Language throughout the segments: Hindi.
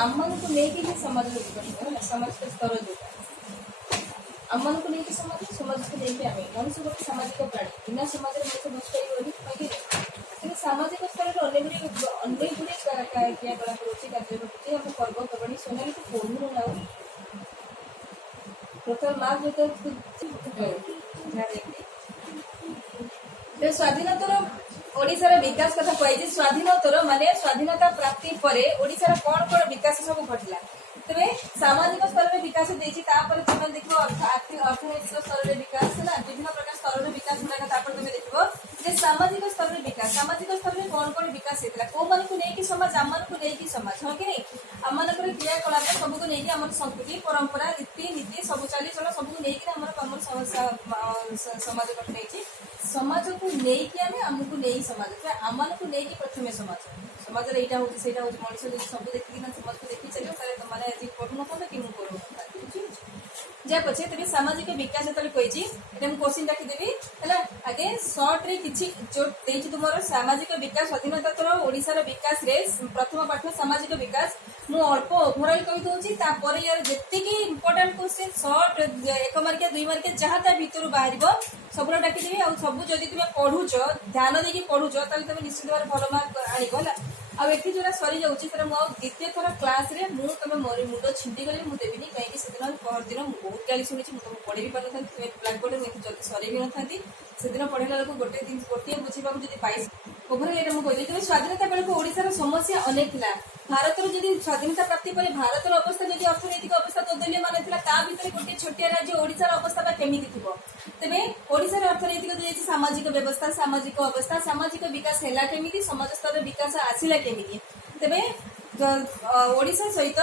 आम को लेकिन समाज सामाजिक स्तर जो आम को लेकिन समाज समाज को लेकिन आम मनुष्य गोटे सामाजिक प्राणी बिना समाज मनुष्य नष्ट हो सामाजिक स्तर में अनेक गुड़े क्रियाकलाप रोचे कार्य रोचे आम पर्वपर्वाणी सोनाली को पढ़ू ना प्रथम मार्च जो स्वाधीनतर ओडिशार विकास कथा कही स्वाधीनतर माने स्वाधीनता प्राप्ति पर ओडिशार कौन कौन विकास सब घटला तेरे सामाजिक स्तर में विकास देखिए देखो अर्थनैतिक स्तर में विकास है विभिन्न प्रकार स्तर में विकास गुड़ाक तुम देखो सामाजिक स्तर में विकास सामाजिक स्तर में कौन कौन विकास होता कौ मान को लेकिन समाज आम को लेकिन समाज हाँ कि नहीं आम मान क्रियाकलाप सबको लेकिन आम संस्कृति परंपरा रीति नीति सब चलीचल सबको लेकिन आम कम समाज गठन समाज को लेकिन आमको नहीं समाज आम को लेकिन प्रथम समाज समाज यहाँ हूँ से मनुष्य सब देखिए समाज को देखी चलो मैंने आज पढ़ू ना कि मुझे जा पचे तेरे सामाजिक विकास जो कही क्वेश्चन रखीदेवी है आगे सर्ट रे किछि जो देछि तुमर सामाजिक विकास स्वाधीनता ओडिशार विकास रे प्रथम पाठ सामाजिक विकास मु अल्प ओभरऑल कहि दोछि तापर यार जत्तिकी इंपोर्टेंट क्वेश्चन सर्ट 1 मार्किया 2 मार्किया जहाँ ता भितर बाहरिबो सबरा डाकिदेवी आ सब जदि तुम पढ़ुच ध्यान देकी पढ़ुच ताले तुम निश्चित भाव भल मार्क आनिब है आठ जो सरी जाऊँगी सर द्वितीय थर क्लास रे तुम मुंड छिंटी गली मुझे देवी कहीं से पहर दिन बहुत गाली शुणी तुमको पढ़े भी पार ना ब्लाक बोर्ड जल्दी सर भी ना से दिन पढ़ेला बेलू गोटे बुझा पाई ओभरऑल ये मुझे स्वाधीनता बेलू ओडिशार समस्या अनेक था भारत जब स्वाधीनता प्राप्ति पर भारत अवस्था जब अर्थनैतिक अवस्था दोदलीय मान था गोटे छोटिया राज्य ओडिशार अवस्था केमी थी तेरे ओडिशार अर्थनैतिक जो सामाजिक व्यवस्था सामाजिक विकास है केमी समाज स्तर विकास आसला केमी तेरे ओडिशा सहित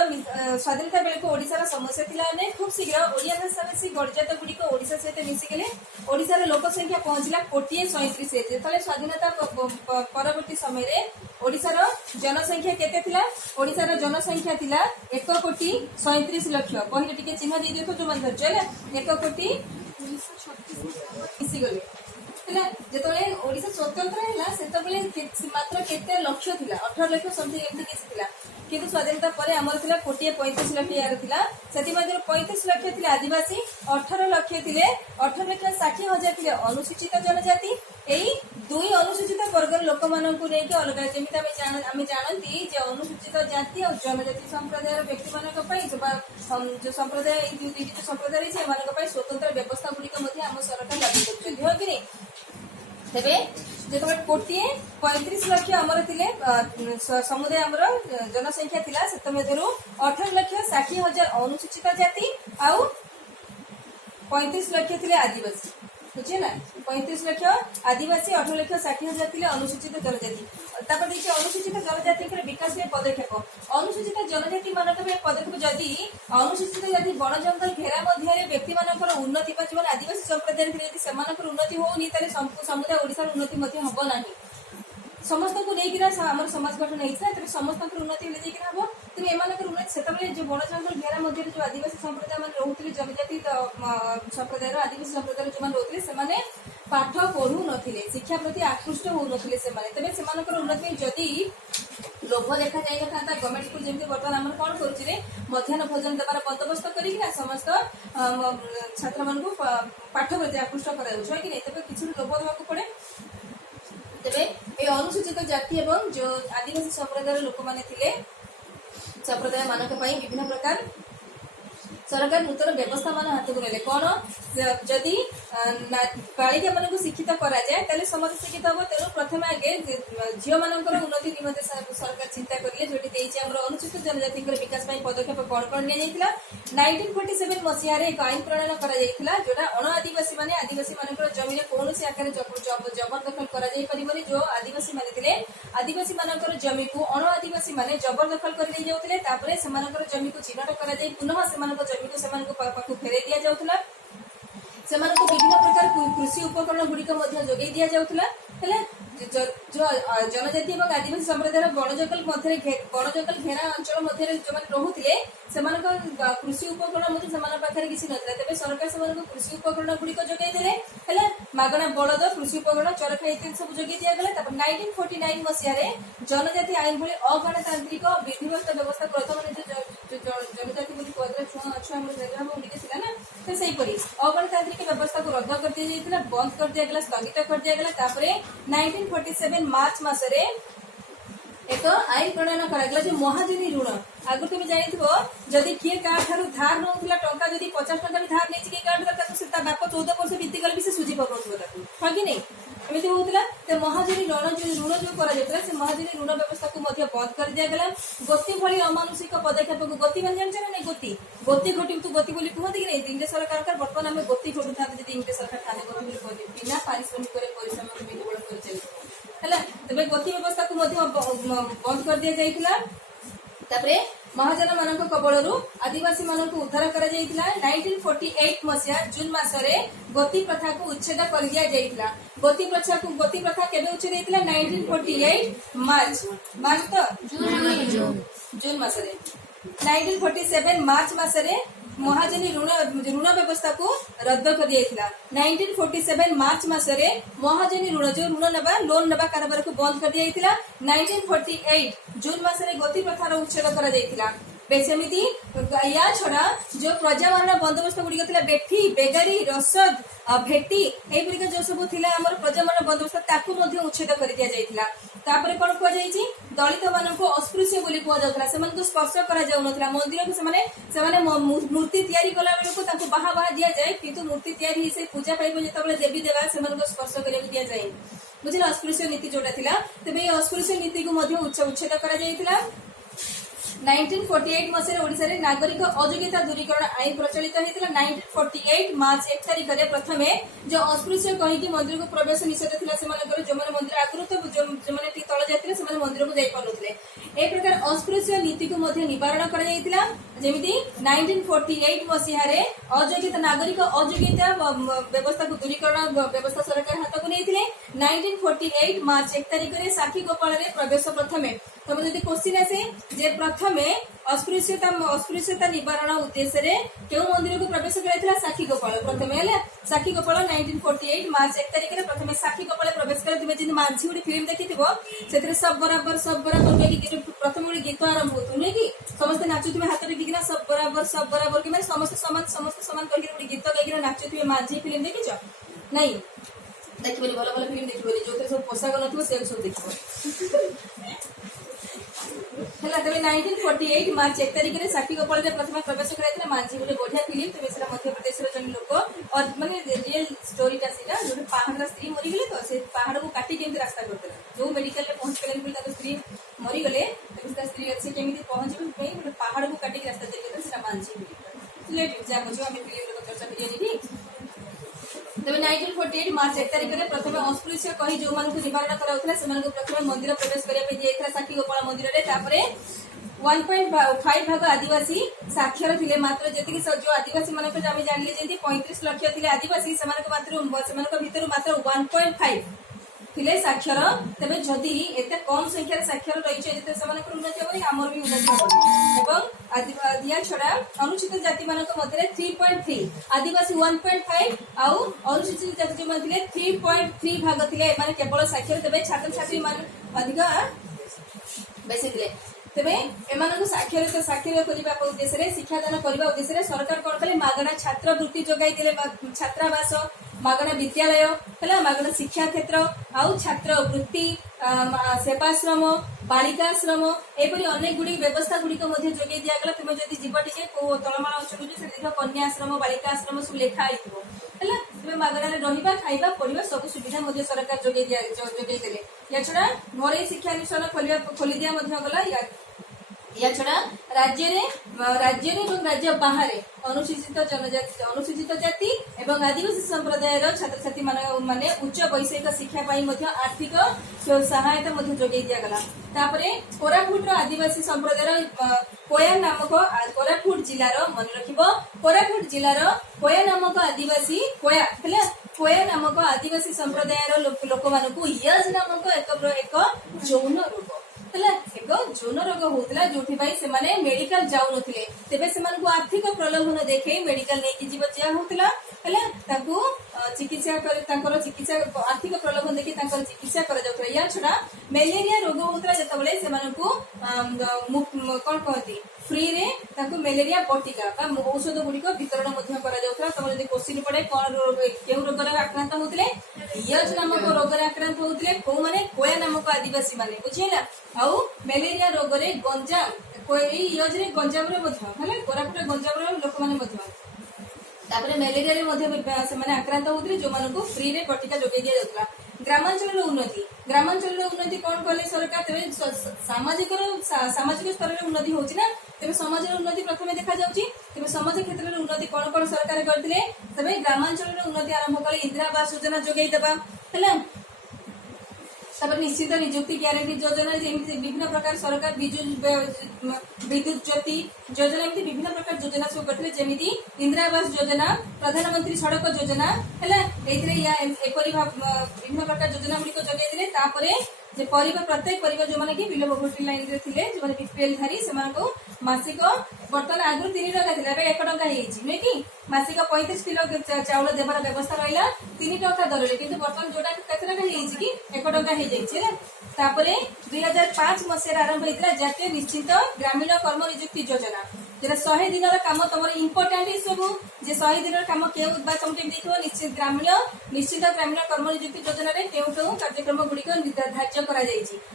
स्वाधीनता बेलू ओडिशार समस्या थिला अनेक खूब शीघ्र ओडिया भाषाभाषी गणजात गुड़िक ओडिशा सहित मिसिगले ओडिशार लोक संख्या पहुंचला 1,37,000 जो स्वाधीनता परवर्ती समय ओडिशार जनसंख्या केते थिला ओडिशार जनसंख्या थिला 1,37,00,000 पहिले टिके चिन्ह दे दियो जो मन धरजले 1,1936 मिसिगले जिते ओडिशा स्वतंत्र है से मात्र केते लक्ष थिला 18 लाख समथिंग एमती किसी थिला किंतु स्वाधीनता पर आमर थिला 1,35,00,000 यार थिला सेति मध्ये 35 लाख थिले आदिवासी 18 लाख थिले 18,60,000 थिले अनुसूचित जनजाति एई दुई अनुसूचित वर्गर लोक माननकु नेकी अलग जेमिति आमे जानती जे अनुसूचित जाति और जनजाति संप्रदायर व्यक्ति मानक पई जो संप्रदाय एई दुई जो संप्रदाय रे मानक पई स्वतंत्र व्यवस्था गुड़िक मध्ये आम सरकार लागू करछु दियो कि नहीं तेरे जो 1,35,00,000 आमर थिले समुदाय आमर जनसंख्या थिला से मध्यरु 18,60,000 अनुसूचित जाति आउ 35 लाख थिले आदिवासी बुझे ना 35 लाख आदिवासी 18,60,000 थिले अनुसूचित जनजाति तापर देखिए अनुसूचित जनजाति विकास पदक्षेप अनुसूचित जनजाति मान पदक्षेप जदि अनुसूचित जाति वन जंगल घेरा मध्य व्यक्ति मान उन्नति जो आदिवासी संप्रदाय से उन्नति होनी समुदाय ओडिशार उन्नति हम ना समस्त को लेकिन आम समाज गठन होता है समस्त उन्नति हम तेज एम उन्नति से जो बड़ जंगल घेरा मध्य जो आदिवासी संप्रदाय मान रोते जनजाति संप्रदाय आदिवासी संप्रदाय जो रोते से पाठ पढ़ू नथिले शिक्षा प्रति आकृष्ट हो नथिले तेज से उन्नति जदि लोभ देखा जाए था गवर्नमेंट स्कूल जमी बर्तमान आम कौन करुचे मध्याह्न भोजन देवार बंदोबस्त करना समस्त छात्र मान पाठ प्रति आकृष्ट कर तेज किसी लोभ देवाक पड़े तेरे ये अनुसूचित जाति एवं जो आदिवासी संप्रदाय लोक माने थिले संप्रदाय मानक पई विभिन्न प्रकार सरकार नूतन व्यवस्था मान हाथ को कौन जदि बालिका मान शिक्षित करा जाए ताले समाज शिक्षित हम तेणु प्रथम आगे झील मान उन्नति निमंते सरकार चिंता करेंगे जो अनुसूचित जनजाति विकास पदक्षेप कौन कौन निया 1947 मसीह एक आईन प्रणयन करा अण आदिवासी माने आदिवासी मान जमीन कौन आकार जबरदखल कर जो आदिवासी माने आदिवासी मान जमी को अण आदिवासी माने जबरदखल कर जमी को चिन्हट कर पुनः से जमी को फेरे दि जाउथला विभिन्न प्रकार कृषि उपकरण गुड़िक जोगे दि जाउथला जो जनजाति और आदिवासी संप्रदाय बण जंगल घेरा अंचल मध्य जो रोते कृषि उपकरण पाखे किसी नाला तेज सरकार से कृषि उपकरण गुड़िक जोगे मागणा बलद कृषि उपकरण चरखा इत्यादि सब जोगे दिगला 1949 मसीह जनजाति आईन भाई अगणतांत्रिक विधिवत व्यवस्था प्रथम अगणतांत्रिक व्यवस्था को रद्द कर दिया बंद कर दिया स्थगित कर दिया 1947 मार्च मसरे एक आईन प्रणयन करागला जो महाजनी ऋण आगु तुम जानिथिबो जदि किए का ठारू धार नउथला टंका जदि 50 टंका भी धार नेछि के कार्ड ताकू से ता बाप 14 वर्ष बीती गल भी से सुझी पकड़थबो ताकू हा कि नहीं एमिति होउतला ते महाजनी ऋण जो करा जेतला से महाजनी ऋण व्यवस्था को मध्य बंद कर दिया गला गति भली अमानुषिक पदक्षेप को गति बन जान ना गति घटी तू गति बोली कहते कि नहीं इंग्लिश सरकार का वर्तमान आम गति घटू था इंग्लिश सरकार थाने गति बोली कहते बिना पारिश्रमिक परिश्रम को बिल्कुल कर चली है गति व्यवस्था को बंद कर दिया जाइथिला महाजन मान कबल आदिवासी मान उद्धार कर 1948 मसीहा जून मसरे गति प्रथा को उच्छेद कर दिया जाइथिला गति प्रथा केबे उच्छेद होइथिला 1948 मार्च तो जून मसरे 1947 मार्च मसरे महाजनी ऋण व्यवस्था को रद्द कर दिया 1947 मार्च मसरे महाजनी ऋण जो ऋण नबा लोन नबा कारोबार को बंद कर दिया 1948 जून मसरे गति प्रथार उच्छेद कर सेमिति या छड़ा जो प्रजावारण बंदोबस्त गुड़िक बेठी बेगारी रसद भेटी एगुड़िक जो सब आम प्रजावारण बंदोबस्त ताकू उच्छेद कर दि जाइथिला तापर कौन कहुई दलित मान अस्पृश्य बोली कहु स्पर्श करा मंदिर को मूर्ति तैयारी कला बेलू बाहा बाहा दि जाए किंतु मूर्ति तैयारी से पूजा पाइब जो देवी देवा से स्पर्श करा दि जाए बुझे अस्पृश्य नीति जोटा थिला तेबे अस्पृश्य नीति को उच्छेद करा 1948 मसीह ओडिशा रे नागरिक अयोग्यता दूरीकरण आईन प्रचलित होता 1948 मार्च 1 तारिख रे प्रथमे जो अस्पृश्य कहीकि मंदिर को प्रवेश निषेध थिला से मानकर जो माने मंदिर आगु तो जो माने टी तळ जायतिले से माने मंदिर को जाई पानुथिले ए प्रकार अस्पृश्य नीति को मध्ये निवारण करा जायतिला जेमिति 1948 मसीह रे अयोग्यता नागरिक अयोग्यता व्यवस्था को दूरीकरण व्यवस्था सरकार हाथ को नेथिले 1948 मार्च 1 तारिख रे साखी गोपाल रे प्रवेश प्रथमे तुम जदि क्वेश्चन आसे जे प्रथमे अस्पृश्यता निवारण उद्देश्य रे केउ मंदिर को प्रवेश कराइथिला साखी गोपाल प्रथमे हला साखी गोपाल 1948 मार्च 1 तारिख रे प्रथमे साखी गोपाल प्रवेश कर दिमे जिन मानसी गुडी फिल्म देखिथिबो सेतरे सब बराबर के प्रथम गुडी गीत आरंभ होतु नै कि समस्त नाचुथिबे हाथ रे बिगिना सब बराबर के माने समस्त समान कहि गुडी गीत गाइकिना नाचुथिबे मानसी फिल्म देखिछो नहीं देखिबोली भलो भलो फिल्म देखिबोली जो सब पोशाक नथिबो से सब देखिबो है 1948 मार्च 1 तारिख रे साखी गोपाल रे प्रथम प्रवेश कराइथिला मांझी बोले बढ़िया फिल्म तबे सेरा मध्य प्रदेश रे जन लोक और माने रियल स्टोरीटा सीटा जो पहाड़ स्त्री मरी गेले तो से पहाड़ को काटी केमती रास्ता करतेला जो मेडिकल रे पहुंच गेले बोले ताको स्त्री मरी गेले तबे स्त्री से केमती पहुंचबे पे बोले पहाड़ को काटी के रास्ता देले तो सेरा मांझी फिल्म लेट जा बुझो हम फिल्म रे चर्चा करिया नी तबे 1948 मार्च 1 तारिख रे प्रथम अस्पृश्य कही जो मान को निवारण कराउथला से मान को प्रथम मंदिर प्रवेश करिया पे जेथरा साखी गोपाल मंदिर रे तापरे 1.5 भाग आदिवासी साक्षर थिले मात्र जेतिकी जो आदिवासी मान को जामी जानले जेंती 35 लाख थिले आदिवासी समान को भीतर मात्र 1.5 थिले साक्षर तबे जदि एते कम संख्या साक्षर रही छे जते समान को उन्नति होई हमर भी उन्नति होई एवं आदिवासी छडा अनुसूचित जाति मान को मध्य 3.3 आदिवासी 1.5 आउ अनुसूचित जाति जो मथिले 3.3 भाग थिले माने केवल साक्षर तबे छात्र छात्री मान अधिक बेसी थिले तेबे एमानकु साक्षर करिबा उद्देश्य रे शिक्षादान करिबा उद्देश्य रे सरकार कोन कले मागणा छात्रवृत्ति जोगाई देले छात्रावास मागणा विद्यालय हला मागणा शिक्षा क्षेत्र आउ छात्रवृत्ति सेवाश्रम बालिकाश्रम एपरि अनेक गुडी व्यवस्था गुडी मध्ये जोगाई दिया गला तुम जदि जीव टिके तळमाळ अंचल जे से कन्याश्रम बालिकाश्रम सब लेखा आइथिबो हला तुम मागणा रे रहिबा खाइबा पढिबा सब सुविधा मध्ये सरकार जोगाई देले या छडा घरे शिक्षा अनुष्ठान खोली दिया मध्ये गला या छड़ा राज्य राज्य बाहर अनुसूचित जनजाति अनुसूचित जाति एवं आदिवासी संप्रदायर छात्र छात्री माने उच्च वैषयिक शिक्षा पाई मध्ये आर्थिक सहायता मध्ये जोगाई दिया गला तापरे कोरापुट आदिवासी संप्रदायर कोया नामक कोरापुट जिल्लार मन रखिबो कोरापुट जिल्लार कोया नामक आदिवासी कोया नामक आदिवासी संप्रदायर लोक मानकु यज नामक एक जौन रोग एक जौन रोग होता जो से मेडिकल जाऊ नथिले तेबे सेमानकु आर्थिक प्रलोभन देखे मेडिकल नहीं जीव जा होतला चिकित्सा चिकित्सा आर्थिक प्रलोभन देखि चिकित्सा कर जाउतला या छडा मलेरिया रोग होतला जतबले सेमानकु कोन कहती फ्री रे ताको मलेरिया बटिका बा औषध गुड़िक वितरण तुम जब क्वेश्चन पड़े कौन केउ रोग आक्रांत होते यज नामक रोग आक्रांत होते कौ मैंने कोया नामक आदिवासी माने बुझीला आउ मलेरिया रोग रे गंजाम यज रे गंजाम रे कोरापुट गंजाम लोक मैंने मलेरिया रे आक्रांत होते जो मानक फ्री रे बटिका जोगे दि जाउतला ग्रामांचल उन्नति कौन कले सरकार तेज सामाजिक स्तर में उन्नति होची ना तेज समाज उन्नति प्रथम देखा जाउची तेज समाज क्षेत्र में उन्नति कौन कौन सरकार करथिले तबे ग्रामांचल उन्नति आरंभ कले इंदिरा आवास योजना जोगै देबा हैला निश्चित निजुक्ति ग्यारंटी योजना जमी विभिन्न प्रकार सरकार बिजु विद्युत ज्योति योजना एमती विभिन्न प्रकार योजना सब करथिले जेमिति इंदिरा आवास योजना प्रधानमंत्री सड़क योजना हैला विभिन्न प्रकार योजना गुड़िक जोगे दिले तापरे जे परिवार प्रत्येक परिवार जो माने कि बिलो पॉवर्टी लाइन रे थिले जो माने बीपीएल धारी से मानको मासिक बर्तमान आगु 3 टका थिला एबे 1 टका हेछि नै कि मासिक 35 किलो चाउल देबार व्यवस्था रहिला 3 टका दर रे किंतु बर्तमान जोटा केते टका हेछि कि 1 टका हे जाइछि तापरे 2005 मसेर आरंभ होइतला जातीय निश्चित ग्रामीण कर्म नियुक्ति योजना जेटा 100 दिन काम तुम इम्पोर्टाट सब जे 100 दिन काम के तुम देखो निश्चित ग्रामीण कर्म नियुक्ति योजना केउ कार्यक्रम गुड़िक धार्य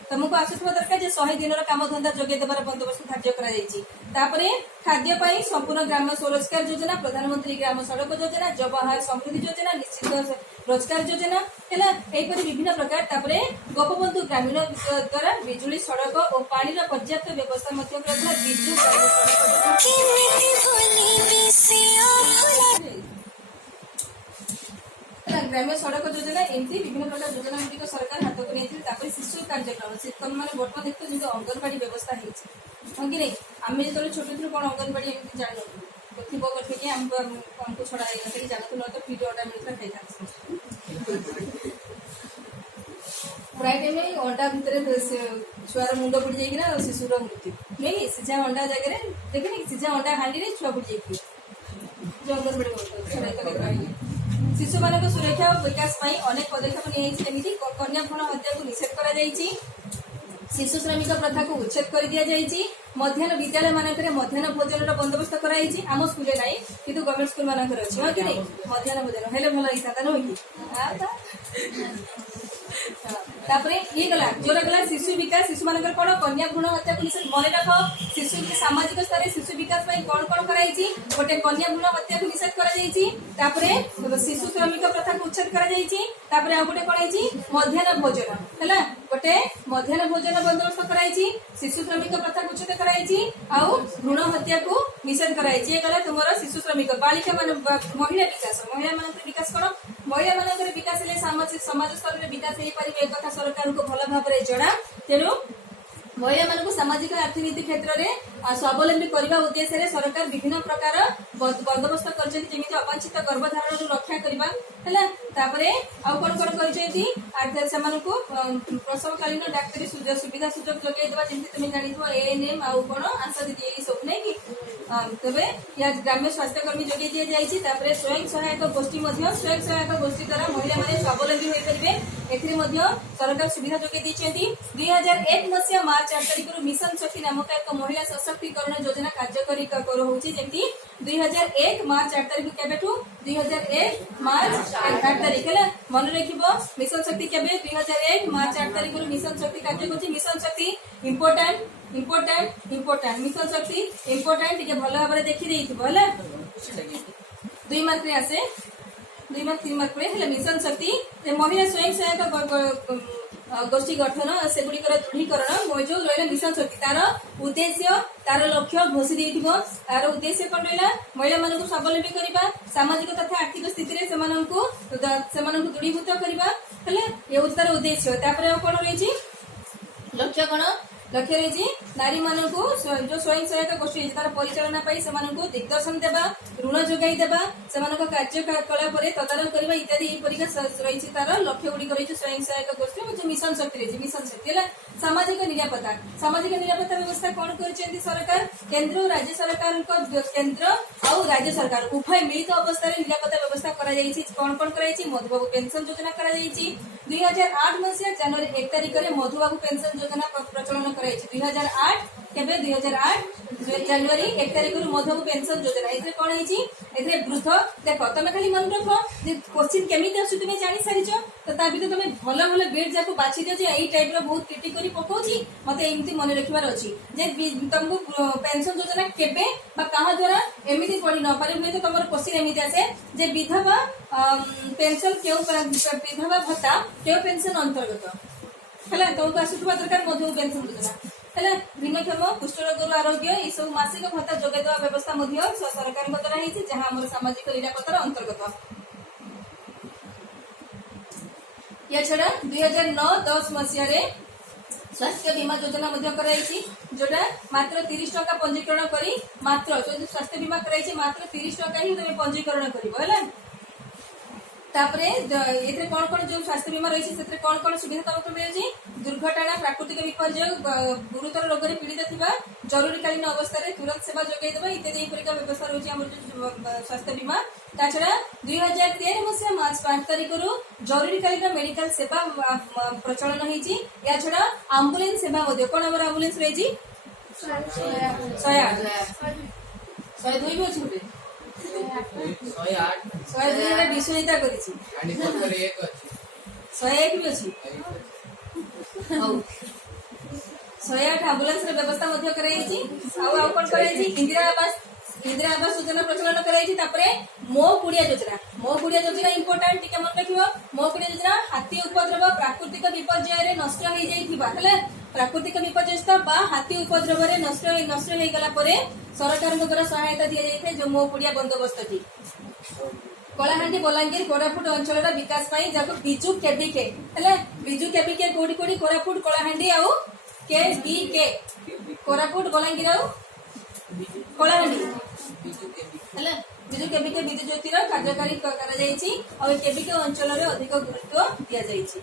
तुमको आसुवा दरकार 100 दिन काम धंदा जोगे देवार बंदोबस्त धार्य खाद्य संपूर्ण ग्राम स्वरोजगार योजना प्रधानमंत्री ग्राम सड़क योजना जवाहर समृद्धि योजना निश्चित रोजगार योजना है विभिन्न प्रकार गोपबंधु ग्रामीण द्वारा बिजुली सड़क और पानी पर्याप्त व्यवस्था विद्युत ग्राम्य सड़क योजना एमती विभिन्न प्रकार योजना गुड़िक सरकार हाथ को नहीं शिशु कार्यक्रम से तुम मैंने बर्तमान देखते जो अंगनवाड़ी व्यवस्था है कि नहीं आम जो छोट थी कौन अंगनवाड़ी एमती जान थी कि आमको छड़ा जानू न तो फ्री अंडा मिलता खाई प्राय टाइम अंडा भितर छुआर मुंड बुड़ी जाइना शिशुर मृत्यु नहीं सीझा अंडा जगह देखे सीझा अंडा हाँडी छुआ बुड़ी जाइए जो अंगनवाड़ी शिशु मान सुरक्षा और विकास अनेक पदक्षेप नहीं कन्या भ्रूण हत्या को निषेध कर शिशु श्रमिक प्रथा को उच्छेद कर दि जाइए मध्याह्न विद्यालय मानक मध्याह्न भोजन बंदोबस्त कराई आम स्कूल ना कि गवर्नमेंट स्कूल मानक अच्छी हाँ कि नहीं मध्याह्न भोजन हेल्ले भल होता नुह कि ये गला जोरा गला शिशु विकास शिशु मान कौन कन्या भ्रूण हत्या को निषेध मन रख शिशु सामाजिक स्तर में शिशु विकास कौन कौन कराई गोटे कन्या भ्रूण हत्या को निषेध कर शिशु श्रमिक प्रथा को उच्छेद कर गोटे कौन मध्याह्न भोजन है गोटे मध्याह्न भोजन बंदोबस्त कराई शिशु श्रमिक प्रथा को उच्छेद कर भ्रूण हत्या को निषेध कर तुम शिशु श्रमिक बालिका महिला विकास कौन महिला मान विकास समाज स्तर में विकास हो पारे एक कथा सरकार को भल भाव जना तेणु महिला मान सामाजिक अर्थनीति क्षेत्र में स्वावलंबी करने उद्देश्य सरकार विभिन्न प्रकार बंदोबस्त करमी अवांछित गर्भधारण रक्षा करवा है कौन कौन कर प्रसवकालीन डाक्तरी सुविधा सुजोग जोगे जमी तुम जान एएनएम आउ कौन आशा दीदी यही सब नहीं कि तेरे या ग्राम्य स्वास्थ्यकर्मी जोगे दि जाइए स्वयं सहायक गोष्ठी स्वयं सहायक गोष्ठी द्वारा महिला मैंने स्वावलंबी हो पारे सरकार सुविधा जोगे दी 2001 मसीहा मार्च 8 तारिख मिशन शक्ति नामक एक महिला सशक्तिकरण योजना कार्यकारी जमी 2001 मार्च 8 तारिख केबेठू 2001 मार्च 8 तारिख है मन रख मिशन शक्ति केबे 2001 मार्च 8 तारिख मिशन शक्ति कार्य कर मिशन शक्ति इम्पोर्टाट मिशन शक्ति इम्पोर्टाट टे भल भाव देखी है 2 मार्क आसे 2 मार्क 3 मार्क मिशन शक्ति महिला स्वयं सहायक गोष्ठी गठन से गुड़िकर दृढ़ीकरण जो रहा मिशन शक्ति तार उद्देश्य तार लक्ष्य घोषी देथिबो तार उद्देश्य कौन रहा महिला मान स्वावलंबी करने सामाजिक तथा आर्थिक स्थिति दृढ़ीभूत करने ये तार उद्देश्य कौन रही लक्ष्य कौन लक्ष्य रही नारी मान जो स्वयं सहायक गोष्ठी तार परिचालना से दिग्दर्शन देवा ऋण जोगाई देवा से कार्यकलाप तदारख करवा इत्यादि रही तार लक्ष्य गुड़िक रही स्वयं सहायक गोष्ठी मिशन शक्ति रही मिशन शक्ति है सामाजिक निरापत्ता व्यवस्था कौन कर सरकार केंद्र और राज्य सरकार केंद्र और राज्य सरकार उभय मिलित अवस्था निरापत्ता व्यवस्था कौन कौन कर मधुबाबू पेंशन योजना कर 2008 मसीहा जनवरी 1 तारिख में मधुबाबू पेंशन योजना प्रचलन कर 2008 केबे 2008 जनवरी 1 तारिख मधुबाबू पेंशन योजना एथे कोन हेची एथे वृद्ध देखो तमे खाली मन रखो जे क्वेश्चन केमिति आसु तुमे जानि सारिचो तो ता बिते तमे भलो भलो बिट जाको बाछि दियो जे एई टाइप रो बहुत क्रिटिक करी पकोची मते एमति मन रखिबार अछि जे तुमको पेंशन योजना केबे बा कहा द्वारा एमिति पड़ी न पारे हुए तो तमर क्वेश्चन एमिति आसे जे विधवा पेंशन केउ विधवा भत्ता केउ पेंशन अंतर्गत हला तुमको आसुथबा दरकार मधु पेंशन योजना हला भिन्नक्षम कुष्ठ रोग आरोग्य ये सब मासिक भत्ता जोगाई देवा व्यवस्था मध्य सरकार द्वारा हेछि जहां हमर सामाजिक निरापत्तार अंतर्गत या छड़ा 2009-10 मसिया रे स्वास्थ्य बीमा योजना मध्य कराइछि जोटा मात्र 30 टका पंजीकरण करी मात्र जो स्वास्थ्य बीमा कराइछि मात्र 30 टका ही तुम पंजीकरण करिवो हला तापरे एथे कोन कोन जो स्वास्थ्य बीमा रहिछि सेते कोन कोन सुविधा तमको मिलछि दुर्घटना प्राकृतिक विपर्यय गुरुतर रोग रे पीड़ित थिबा जरूरीकालीन अवस्था रे तुरंत सेवा जोगाई देबा इत्यादि परिका व्यवस्था रहिछि हमर जो स्वास्थ्य बीमा ताछड़ा 2013 मसिया मार्च 5 तारिख रु जरूरीकालीन मेडिकल सेवा प्रचलन हेछि या छड़ा एम्बुलेंस सेवा मध्ये कोन हमर एम्बुलेंस रहिछि 102 भी अछि 102 विश्वजिता करिछि आणि नंबर 1 अछि 101 भी अछि हौ 108 एम्बुलेंस रे व्यवस्था मध्ये कराइछि आउ कोन कराइछि इंदिरा आवास योजना प्रचलन कराइछि तापरे मो कुडिया योजना इंपोर्टेंट टिके मन रखिबो मो कुडिया योजना हाथी उपद्रव प्राकृतिक विपर्यय रे नष्ट होई जाइथिबा हले प्राकृतिक विपर्यय बा हाथी उपद्रव रे नष्ट होई गला परे सरकार द्वारा सहायता दिया जाइथे जो मो कुडिया बंदोबस्त थी कलाहांडी बलांगीर कोरापुट अंचल विकास पाई जाको बिजू केबीके हले बिजू केबीके कोडी कोडी कोरापुट कलाहांडी आउ केबीके कोरापुट बलांगीर आउ कलाहांडी हले बिजू केबीके विद्युत ज्योतिर कार्यकारी करा जाइछि और केबीके अंचल रे अधिक गुरुत्व दिया जाइछि